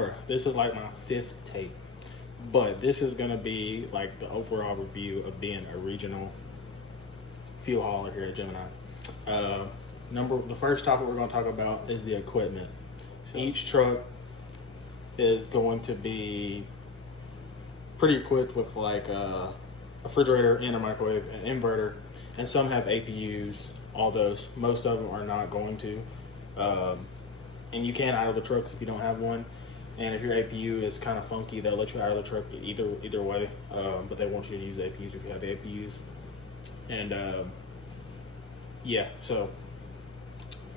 bruh, this is like my 5th take. But this is gonna be like the overall review of being a regional fuel hauler here at Gemini. The first topic we're gonna talk about is the equipment. Each truck is going to be pretty equipped with like a refrigerator and a microwave, an inverter, and some have APUs, although most of them are not going to. And you can idle the trucks if you don't have one. And if your APU is kind of funky, they'll let you idle the truck either way. But they want you to use the APUs if you have the APUs. And yeah, so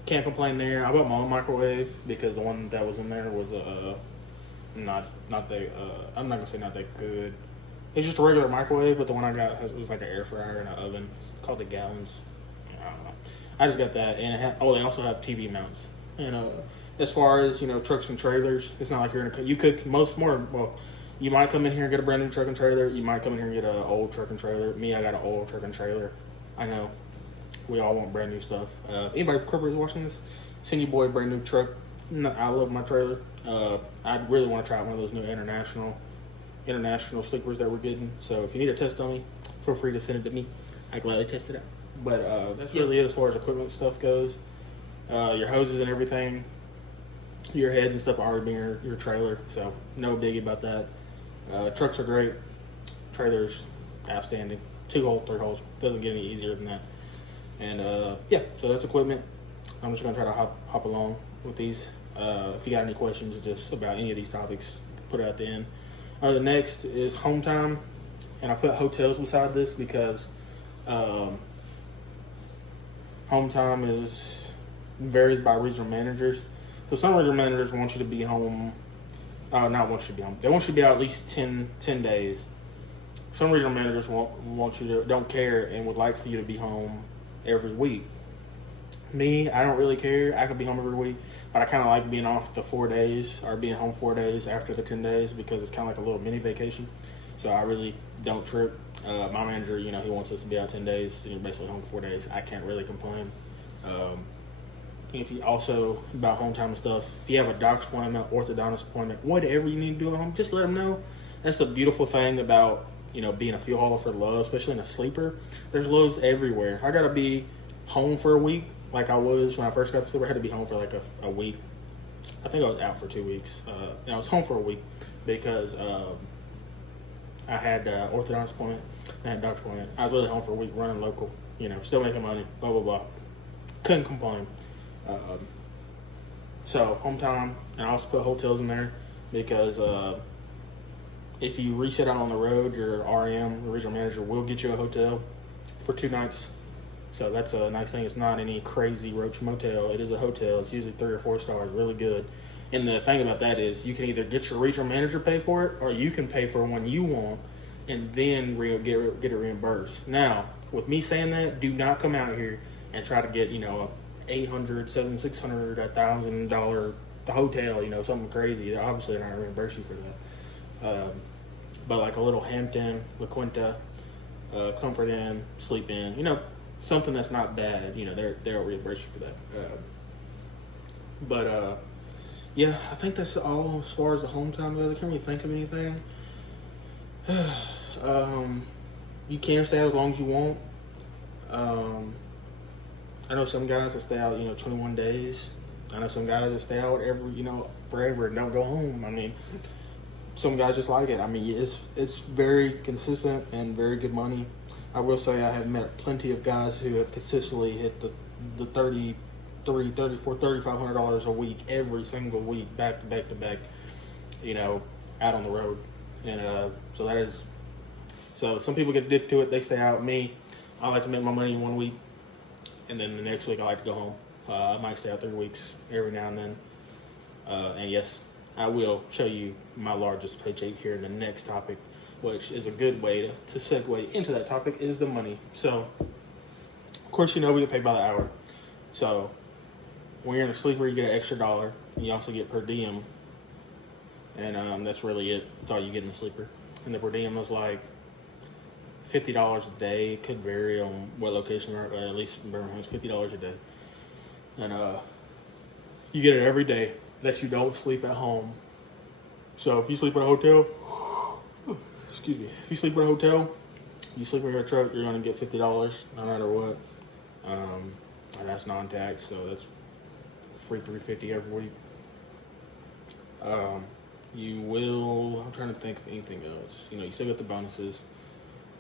can't complain there. I bought my own microwave because the one that was in there was not that I'm not gonna say not that good. It's just a regular microwave, but the one I got was like an air fryer and an oven. It's called the Gallons. I don't know. I just got that, and they also have TV mounts. And as far as trucks and trailers, it's not like you might come in here and get a brand new truck and trailer. You might come in here and get an old truck and trailer. Me, I got an old truck and trailer. I know we all want brand new stuff. Anybody from corporate is watching this, send your boy a brand new truck. I love my trailer. I really want to try one of those new international sleepers that we're getting. So if you need a test dummy, feel free to send it to me. I gladly test it out. But that's really it as far as equipment stuff goes. Your hoses and everything, your heads and stuff are already in your trailer, so no biggie about that. Trucks are great. Trailers, outstanding. 2 holes, 3 holes. Doesn't get any easier than that. And yeah, so that's equipment. I'm just gonna try to hop along with these. If you got any questions just about any of these topics, put it at the end. The next is home time, and I put hotels beside this because home time varies by regional managers. So some regional managers want you to be home, not want you to be home. They want you to be out at least 10 days. Some regional managers don't care and would like for you to be home every week. Me, I don't really care. I could be home every week, but I kind of like being off the 4 days or being home 4 days after the 10 days because it's kind of like a little mini vacation. So I really don't trip. My manager, he wants us to be out 10 days, and you're basically home 4 days. I can't really complain. If you also, about home time and stuff, if you have a doctor's appointment, orthodontist appointment, whatever you need to do at home, just let them know. That's the beautiful thing about, being a fuel hauler for Lowe's, especially in a sleeper. There's Lowe's everywhere. If I got to be home for a week, like I was when I first got the sleeper, I had to be home for like a week. I think I was out for 2 weeks. I was home for a week because I had orthodontist appointment, I had doctor's appointment. I was really home for a week running local, still making money, blah, blah, blah. Couldn't complain. So home time, and I also put hotels in there because if you reset out on the road, your RM, the regional manager, will get you a hotel for 2 nights. So that's a nice thing. It's not any crazy roach motel. It is a hotel. It's usually 3 or 4 stars, really good. And the thing about that is you can either get your regional manager pay for it, or you can pay for one you want and then get it reimbursed. Now, with me saying that, do not come out here and try to get, $800, $700, $600, $1,000 hotel, something crazy. Obviously, they're not going to reimburse you for that. But like a little Hampton, La Quinta, Comfort Inn, Sleep Inn, something that's not bad, they'll reimburse you for that. Yeah, I think that's all as far as the home time goes. I can't really think of anything. You can stay out as long as you want. I know some guys that stay out, 21 days. I know some guys that stay out forever and don't go home. I mean, some guys just like it. I mean, it's very consistent and very good money. I will say I have met plenty of guys who have consistently hit the $3,300, $3,400, $3,500 a week every single week, back to back, out on the road. And so some people get addicted to it. They stay out. Me, I like to make my money in 1 week, and then the next week I like to go home. I might stay out 3 weeks every now and then. And yes, I will show you my largest paycheck here in the next topic, which is a good way to segue into that topic, is the money. So, of course, we get paid by the hour. So, when you're in a sleeper, you get an extra $1. And you also get per diem. And that's really it. That's all you get in the sleeper. And the per diem is like $50 a day. It could vary on what location you're at, but at least in Birmingham, it's $50 a day. And you get it every day that you don't sleep at home. So if you sleep in a hotel, excuse me, if you sleep in a hotel, you sleep in your truck, you're gonna get $50 no matter what. And that's non-tax, so that's free $350 every week. You will, I'm trying to think of anything else. You know, you still get the bonuses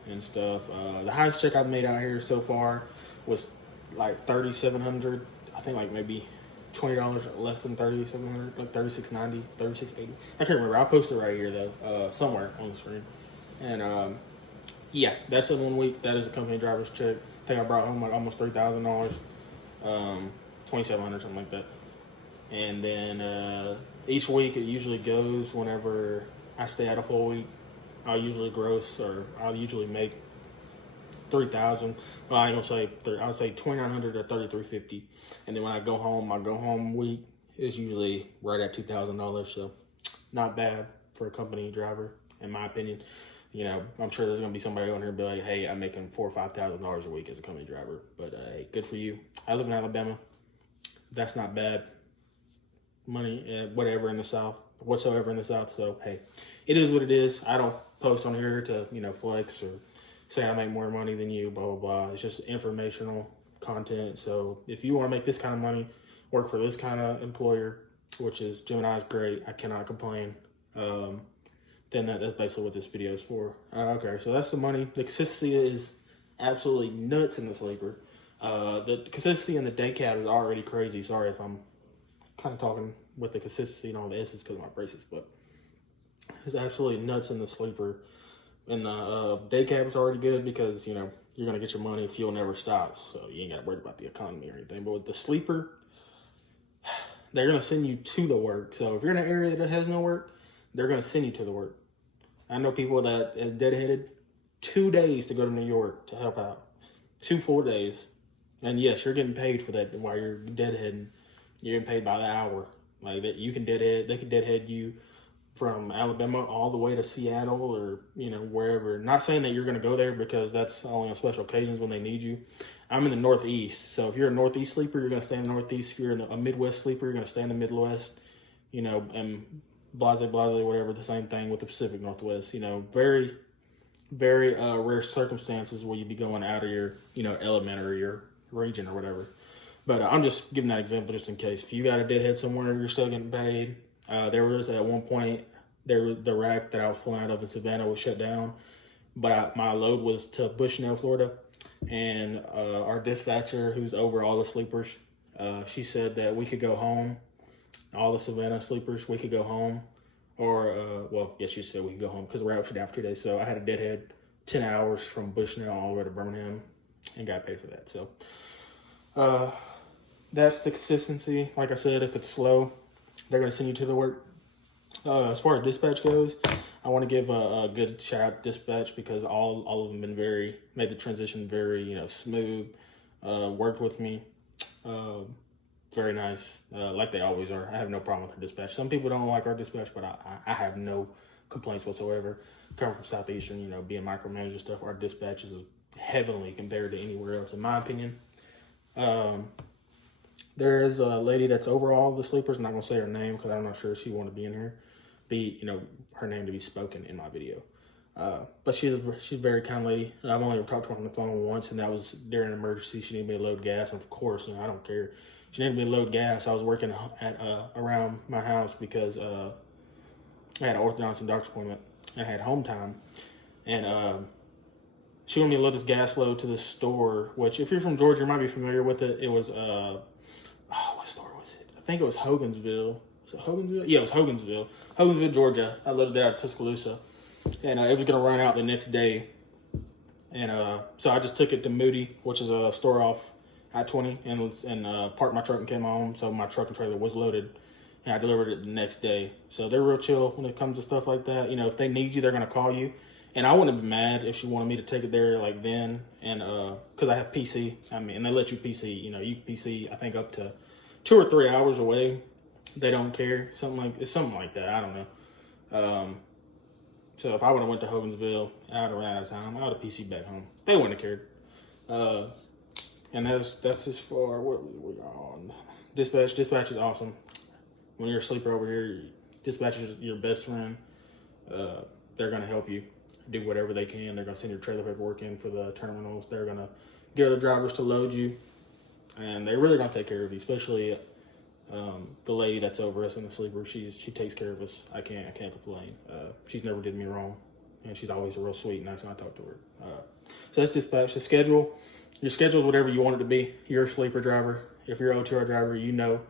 and stuff. The highest check I've made out here so far was like $3,700. I think like maybe $20 less than $3,700, like $3,690, $3,680. I can't remember. I'll post it right here though, somewhere on the screen. And yeah, that's in 1 week. That is a company driver's check. I think I brought home like almost $3,000, $2,700, something like that. And then each week it usually goes whenever I stay out a full week. I'll usually make 3,000. Well, I ain't gonna say I'll say 2,900 or 3,350. And then when I go home, my go home week is usually right at $2,000. So not bad for a company driver, in my opinion. You know, I'm sure there's gonna be somebody on here be like, hey, I'm making $4,000 or $5,000 a week as a company driver. But hey, good for you. I live in Alabama. That's not bad money, whatever in the South, whatsoever in the South. So hey, it is what it is. I don't post on here to, you know, flex or say I make more money than you, blah, blah, blah. It's just informational content. So if you want to make this kind of money, work for this kind of employer, which is Gemini is great. I cannot complain. Then that's basically what this video is for. Okay, so that's the money. The consistency is absolutely nuts in the sleeper. The consistency in the day cab is already crazy. Sorry if I'm kind of talking with the consistency and all the S's because of my braces, but it's absolutely nuts in the sleeper. And the day cab is already good because, you know, you're going to get your money. Fuel never stops, so you ain't got to worry about the economy or anything. But with the sleeper, they're going to send you to the work. So if you're in an area that has no work, they're going to send you to the work. I know people that are deadheaded 2 days to go to New York to help out. 2 full days. And yes, you're getting paid for that while you're deadheading. You're getting paid by the hour. Like that, you can deadhead. They can deadhead you from Alabama all the way to Seattle or, you know, wherever. Not saying that you're going to go there because that's only on special occasions when they need you. I'm in the Northeast. So if you're a Northeast sleeper, you're going to stay in the Northeast. If you're a Midwest sleeper, you're going to stay in the Midwest. You know, and blase, whatever, the same thing with the Pacific Northwest. You know, very, very rare circumstances where you'd be going out of your, you know, element or your region or whatever. But I'm just giving that example just in case. If you got a deadhead somewhere, you're still getting paid. There was at one point, the rack that I was pulling out of in Savannah was shut down, but my load was to Bushnell, Florida, and our dispatcher, who's over all the sleepers, she said that we could go home. All the Savannah sleepers, we could go home, or well, yes, she said we could go home because we're out for down for 2 days. So I had a deadhead 10 hours from Bushnell all the way to Birmingham, and got paid for that. So that's the consistency. Like I said, if it's slow, they're going to send you to the work. As far as dispatch goes, I want to give a good shout out to dispatch because all of them been made the transition very, you know, smooth, worked with me, very nice, like they always are. I have no problem with our dispatch. Some people don't like our dispatch, but I have no complaints whatsoever. Coming from Southeastern, you know, being micromanaged stuff, our dispatch is heavenly compared to anywhere else, in my opinion. There is a lady that's over all the sleepers. I'm not going to say her name because I'm not sure if she want to be in here. You know, her name to be spoken in my video. But she's a very kind lady. I've only talked to her on the phone once, and that was during an emergency. She needed me to load gas, and of course, you know, I don't care. She needed me to load gas. I was working at around my house because I had an orthodontist and doctor's appointment, and I had home time. And she wanted me to load this gas load to this store, which if you're from Georgia, you might be familiar with it. It was, what store was it? I think it was Hogansville. Was it Hogansville? Yeah, it was Hogansville, Georgia. I loaded that out of Tuscaloosa. And it was going to run out the next day. And so I just took it to Moody, which is a store off I-20, and parked my truck and came home. So my truck and trailer was loaded. And I delivered it the next day. So they're real chill when it comes to stuff like that. You know, if they need you, they're going to call you. And I wouldn't have been mad if she wanted me to take it there like then. And because I have PC. I mean, and they let you PC. You know, you can PC, I think, up to 2 or 3 hours away. They don't care. Something like that. I don't know. So if I would have went to Hogansville, I would have ran out of time. I would have PC back home. They wouldn't have cared. And that's just for what we are on. Dispatch is awesome. When you're a sleeper over here, Dispatch is your best friend. They're going to help you do whatever they can. They're going to send your trailer paperwork in for the terminals. They're going to get other drivers to load you. And they're really going to take care of you, especially the lady that's over us in the sleeper. She takes care of us. I can't complain. She's never did me wrong. And she's always real sweet and nice when I talk to her. So that's dispatch. The schedule. Your schedule is whatever you want it to be. You're a sleeper driver. If you're an OTR driver, you know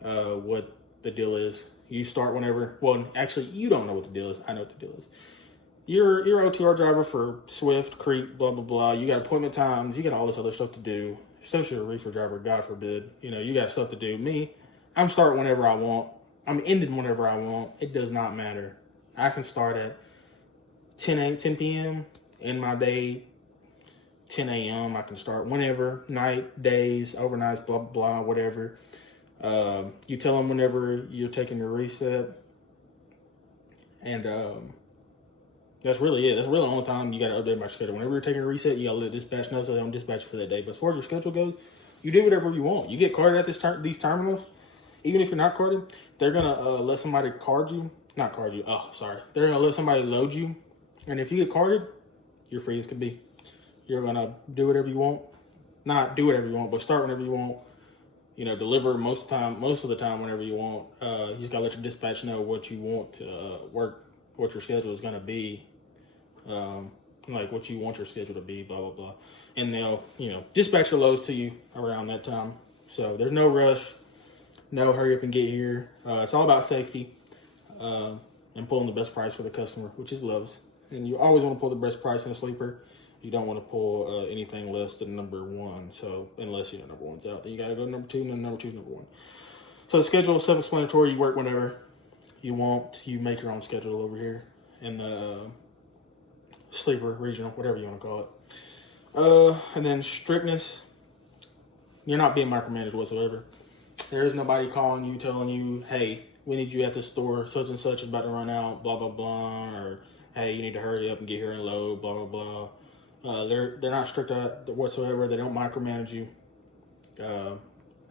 what the deal is. You start whenever. Well, actually, you don't know what the deal is. I know what the deal is. You're an OTR driver for Swift, Creek, blah, blah, blah. You got appointment times. You got all this other stuff to do. Especially a reefer driver, God forbid. You know, you got stuff to do. Me, I'm starting whenever I want. I'm ending whenever I want. It does not matter. I can start at 10 p.m. in my day, 10 a.m. I can start whenever, night, days, overnights, blah, blah, blah, whatever. You tell them whenever you're taking your reset. And that's really it. That's really the only time you got to update my schedule. Whenever you're taking a reset, you got to let dispatch know so they don't dispatch you for that day. But as far as your schedule goes, you do whatever you want. You get carded at these terminals. Even if you're not carded, they're going to let somebody card you. Not card you. Oh, sorry. They're going to let somebody load you. And if you get carded, you're free as can be. You're going to do whatever you want. Not do whatever you want, but start whenever you want. You know, deliver most of the time whenever you want. You just got to let your dispatch know what you want to work, what your schedule is going to be. Like what you want your schedule to be, blah, blah, blah. And they'll, dispatch your loads to you around that time. So there's no rush, no hurry up and get here. It's all about safety and pulling the best price for the customer, which is Love's. And you always want to pull the best price in a sleeper. You don't want to pull anything less than number one. So unless, number one's out, then you got to go to number two, and then number two is number one. So the schedule is self-explanatory. You work whenever you want. You make your own schedule over here in the sleeper, regional, whatever you want to call it. And then strictness. You're not being micromanaged whatsoever. There is nobody calling you, telling you, hey, we need you at the store, such and such is about to run out, blah, blah, blah, or hey, you need to hurry up and get here and load, blah, blah, blah. They're not strict whatsoever. They don't micromanage you.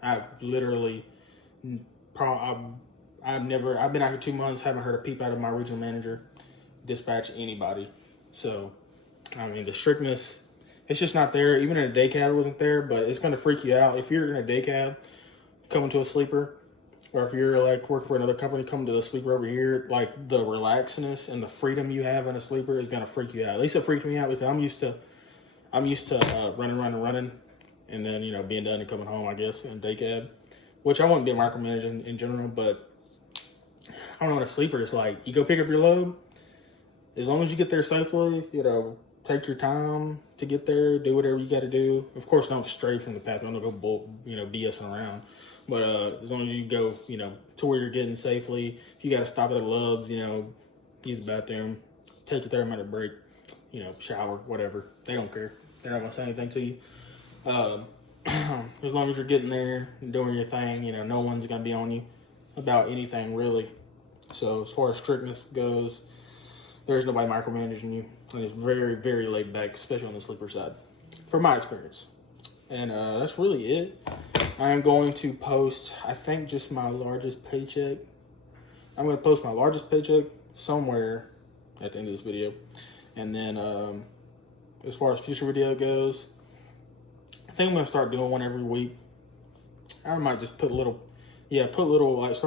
I've literally, I've been out here 2 months, haven't heard a peep out of my regional manager dispatch anybody. So, I mean, the strictness, it's just not there. Even in a day cab, it wasn't there, but it's going to freak you out. If you're in a day cab, coming to a sleeper, or if you're like working for another company, coming to the sleeper over here, like the relaxedness and the freedom you have in a sleeper is going to freak you out. At least it freaked me out because I'm used to running, and then, being done and coming home, I guess, in a day cab, which I wouldn't be a micromanager in general, but I don't know what a sleeper is like. You go pick up your load. As long as you get there safely, take your time to get there, do whatever you got to do. Of course, don't stray from the path. Don't go, BSing around. But as long as you go, to where you're getting safely, if you got to stop at a Love's, use the bathroom, take a 30-minute break, shower, whatever. They don't care. They're not going to say anything to you. As long as you're getting there and doing your thing, no one's going to be on you about anything, really. So as far as strictness goes, there's nobody micromanaging you, and it's very, very laid back, especially on the sleeper side, from my experience. And that's really it. I am going to post, I think, just my largest paycheck. I'm going to post my largest paycheck somewhere at the end of this video. And then as far as future video goes, I think I'm going to start doing one every week. I might just start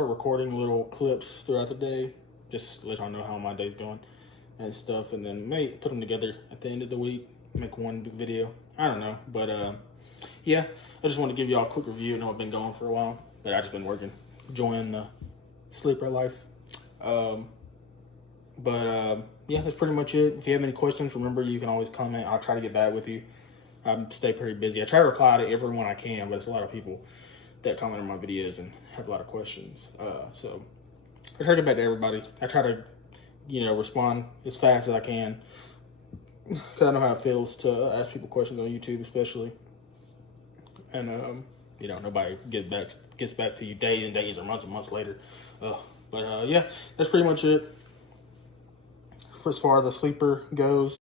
recording little clips throughout the day, just to let y'all know how my day's going and stuff, and then maybe put them together at the end of the week, make one video. I don't know, but yeah, I just want to give y'all a quick review. I know I've been going for a while, but I've just been working, enjoying the sleeper life. Yeah, that's pretty much it. If you have any questions, remember, you can always comment. I'll try to get back with you. I stay pretty busy. I try to reply to everyone I can, but it's a lot of people that comment on my videos and have a lot of questions. So I try to get back to everybody. I try to, respond as fast as I can, because I know how it feels to ask people questions on YouTube, especially. And, nobody gets back to you days and days or months and months later. But yeah, that's pretty much it. For as far as the sleeper goes,